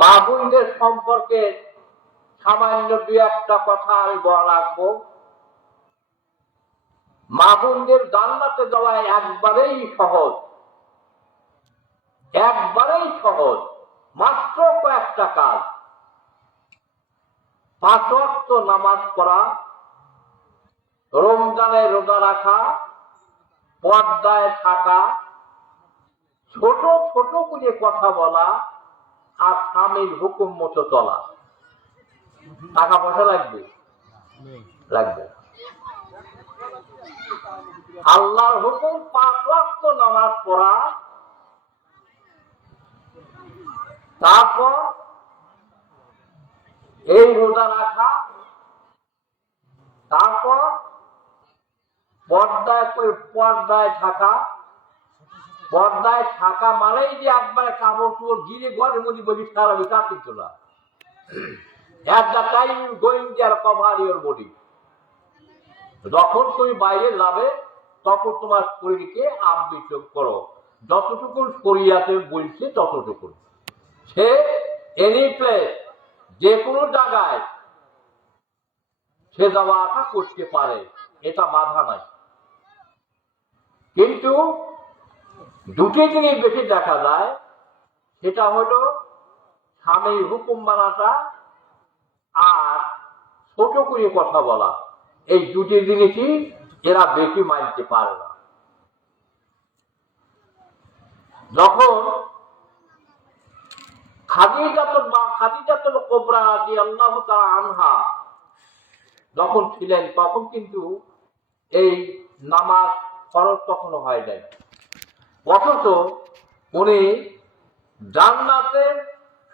মা বোনদের সম্পর্কে সামান্য দুই একটা কথা আমি রাখবো। মা বোনদের জান্নাতে যাওয়া একবারেই সহজ, একবারেই সহজ। মাত্র কয়েকটা কাজ: 5 ওয়াক্ত নামাজ পড়া, রমজানে রোজা রাখা, পর্দায় থাকা, ছোট ছোট করে কথা বলা, আর স্বামীর হুকুম মতো চলা। টাকা পয়সা লাগবে? লাগবে। আল্লাহর হুকুম 5 ওয়াক্ত নামাজ পড়া, তারপর এই রোজা রাখা, তারপর পর্দায় থাকা। পর্দায় থাকা মানেই যে একবারে কাপড় চোপড় গিরে ঘরের মধ্যে বলি সারা তা কিন্তু না। At the time you going there, cover your body. যখন তুমি বাইরে যাবে তখন তোমার শরীরকে আবৃত করো, যতটুকু শরীয়তে বলছে ততটুকু। সে এনি প্লেস, যে কোনো জায়গায় সে যাওয়া আসা করতে পারে, এটা বাধা নাই। কিন্তু দুটি জিনিস বেশি দেখা যায়, সেটা হলো স্বামীর হুকুম মানাটা আর ছোট করে কথা বলা। এই দুটি জিনিসই এরা বেশি মানতে পারে না। যখন খাদিজাতুল কুবরা রাদিয়াল্লাহু তাআলা আনহা যখন ছিলেন, তখন কিন্তু এই নামাজ ফরজ কখনো হয় নাই। অথচ উনি জান্নাতের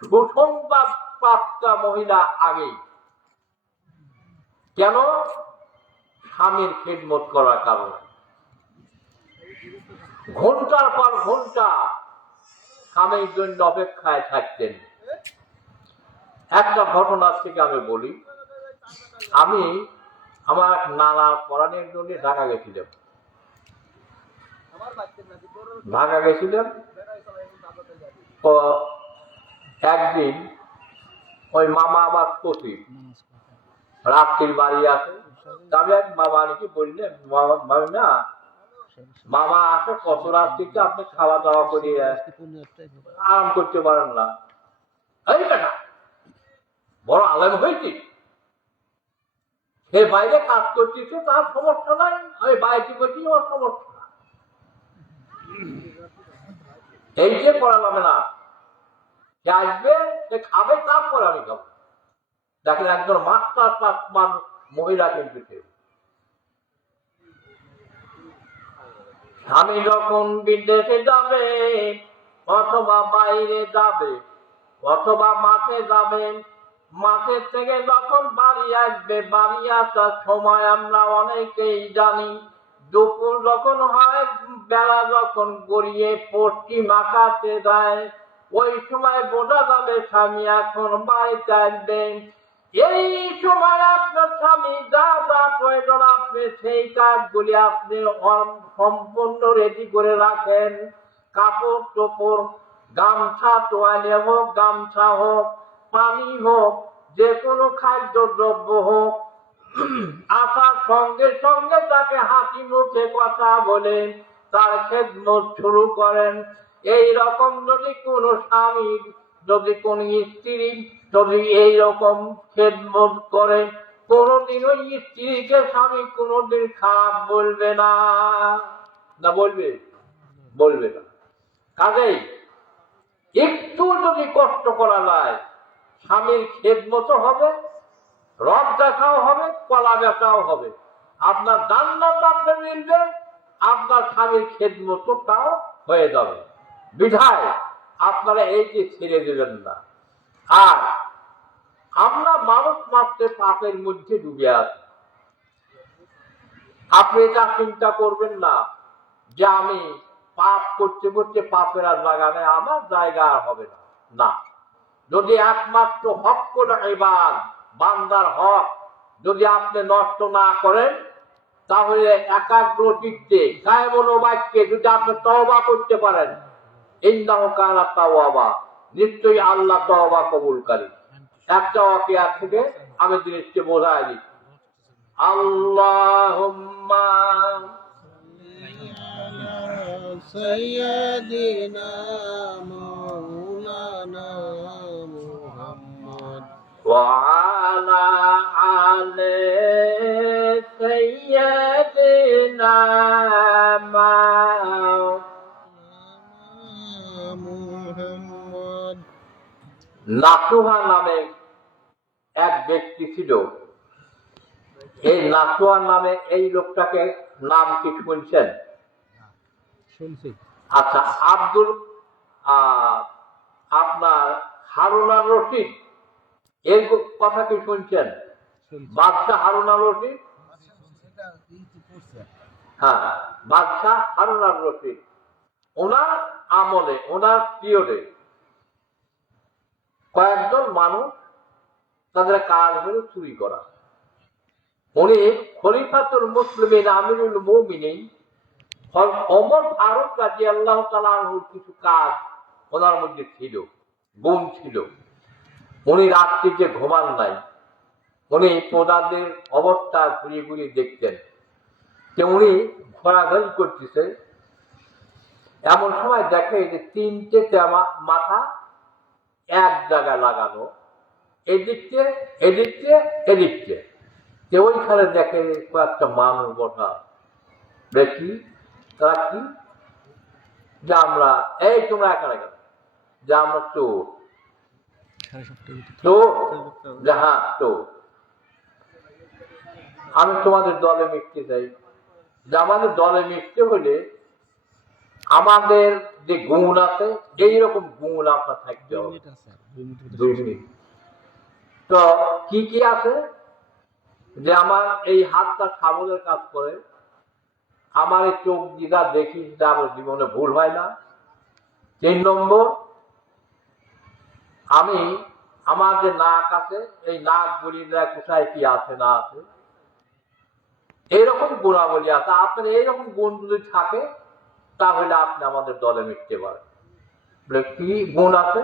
সুসংবাদ প্রাপ্ত মহিলা আগেই। কেন? স্বামীর খিদমত করার কারণে ঘন্টার পর ঘন্টা স্বামীর জন্য অপেক্ষায় থাকতেন। একটা ঘটনা থেকে আমি বলি। আমি আমার নানার পড়ানোর জন্য ঢাকা গেছিলাম। তো একদিন ওই মামা আমার সচিব রাত্রির বাড়ি আছে। তবে মামা নাকি বললেন, না মামা আসে কত রাত থেকে আপনি খাওয়া দাওয়া করে আরাম করতে পারেন না। এই বেটা বড় আলেম হয়েছি, সে বাইরে কাজ করতেছে, তার সমস্যা নাই, আমি বাইরে করছি, ওর সমস্যা না। এই যে করালাম না, সে আসবে, সে খাবে, তারপর আমি খাবো। দেখেন একজন মাস্টার ক্লাস মহিলা কিন্তু সে। স্বামী যখন বিদেশে যাবে অথবা বাইরে যাবে অথবা মাঠে যাবে, মাঠের থেকে যখন বাড়ি আসবে, বাড়ি আসার সময় আমরা অনেকেই জানি দুপুর যখন হয়, বেলা যখন গড়িয়ে পশ্চিম আকাশে যায়, ওই সময় বোঝা যাবে স্বামী এখন বাড়িতে আসবেন। এই সময় আপনার স্বামী যা যা প্রয়োজন আপনি সেই কাজগুলি আপনি সম্পূর্ণ রেডি করে রাখেন। কাপড় চোপড়, গামছা, তোয়ালে হোক, গামছা হোক, পানি হোক, যে কোনো খাদ্য দ্রব্য হোক, আসার সঙ্গে সঙ্গে তাকে হাসি মুখে কথা বলে তার খেদমত শুরু করেন। এই রকম যদি কোনো স্বামী, যদি কোন স্ত্রী যদি এইরকম খেদমত করে, কোনদিন ওই স্ত্রীকে স্বামী কোনদিন খারাপ বলবে না। না বলবে? বলবে না। কাজেই একটু যদি কষ্ট করা যায়, স্বামীর খেদমত হবে, রব দেখাও হবে, কলা বেচাও হবে, আপনার জান্নাত আপনার মিলবে, আপনার স্বামীর খেদমতটাও হয়ে যাবে। বিধায় আপনারা এইটি ছেড়ে দেবেন না। আর আমরা মানুষ মাত্র পাপের মধ্যে ডুবে আছি। আপনি এটা চিন্তা করবেন না যে আমি পাপ করতে করতে পাপের আর লাগানে আমার জায়গা আর হবে না। না, যদি একমাত্র হক কোন ইবাদ, বান্দার হক যদি আপনি নষ্ট না করেন, তাহলে একাগ্র চিত্তে কায়মন বাক্যে যদি আপনি তওবা করতে পারেন, ইন্নাহু কানা তাওয়াবা, নিশ্চয়ই আল্লাহ তওবা কবুলকারী। একটা ওয়াকিয়া থেকে আমি জিনিসটি বোঝাই দিই। আল্লাহুম্মা সাইয়্যিদিনা মাওলানা মুহাম্মদ ওয়া আলা আলি সাইয়্যিদিনা মুহাম্মদ। নাসুহা নামে এক ব্যক্তি ছিল। এই নাসুহা নামে এই লোকটাকে নাম কি শুনছেন? শুনছি। আচ্ছা, আব্দুল আপনার হারুন আর রশিদ এর কথা কি শুনছেন? বাদশাহ হারুন আর রশিদ, হ্যাঁ, বাদশাহ হারুন আর রশিদ ওনার আমলে, ওনার পিরিয়ডে কয়েকজন মানুষ তাদের কাজ হলো চুরি করা। উনি খলিফাতুল মুসলিমিন আমিরুল মুমিনিন ওমর ফারুক রাদিয়াল্লাহু তাআলা আনহুর কিছু কাজ ওনার মধ্যে ছিল, গুণ ছিল। উনি রাত্রিতে ঘুমান নাই, উনি প্রজাদের অবস্থা ঘুরিয়ে ঘুরিয়ে দেখতেন যে উনি ঘোরাঘুরি করতেছে। এমন সময় দেখে যে তিনটে মাথা এক জায়গায় লাগানো, এদিকতে এদিকতে এদিকতে। ওইখানে দেখে কয়েকটা মানুষ বসা। দেখি তারা কি, যে আমরা, এই তোমরা এখানে গেল, যে আমরা চোর চোর, হ্যাঁ চোর, আমি তোমাদের দলে মিশতে চাই। যে আমাদের দলে মিশতে হলে আমাদের যে গুণ আছে এইরকম গুণ আপনার থাকতে হবে। 2 মিনিট। তো কি কি আছে? যে আমার এই হাতটা সাবলের কাজ করে, আমার এই চোখ দিদা দেখি সেটা আমার জীবনে ভুল হয় না। 3 নম্বর, আমি আমার যে নাক আছে এই নাক বলি কোথায় কি আছে না আছে, এইরকম গুণাবলী আছে। আপনার এইরকম গুণ যদি থাকে তাহলে আপনি আমাদের দলে মিশতে পারেন। কি গুণ আছে?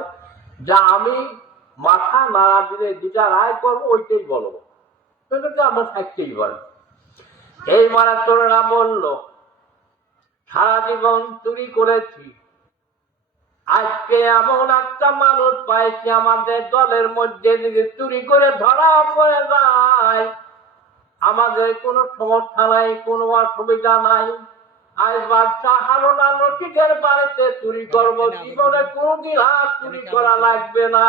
যা আমি মাথা নাড়া দিলে যেটা রায় করবো ওইটাই বলবো, সেটাকে আমরা থাকতেই পারেন। এই মারা চোরেরা বলল, সারা জীবন চুরি করেছি, আজকে এমন একটা মানুষ পাইছি আমাদের দলের মধ্যে, যদি চুরি করে ধরা পড়ে যায় আমাদের কোনো সমস্যা নাই, কোনো অসুবিধা নাই। আজ বাদশাহ হারুন আর রশিদের বাড়িতে চুরি করবো, জীবনে কোনোদিন আর চুরি করা লাগবে না।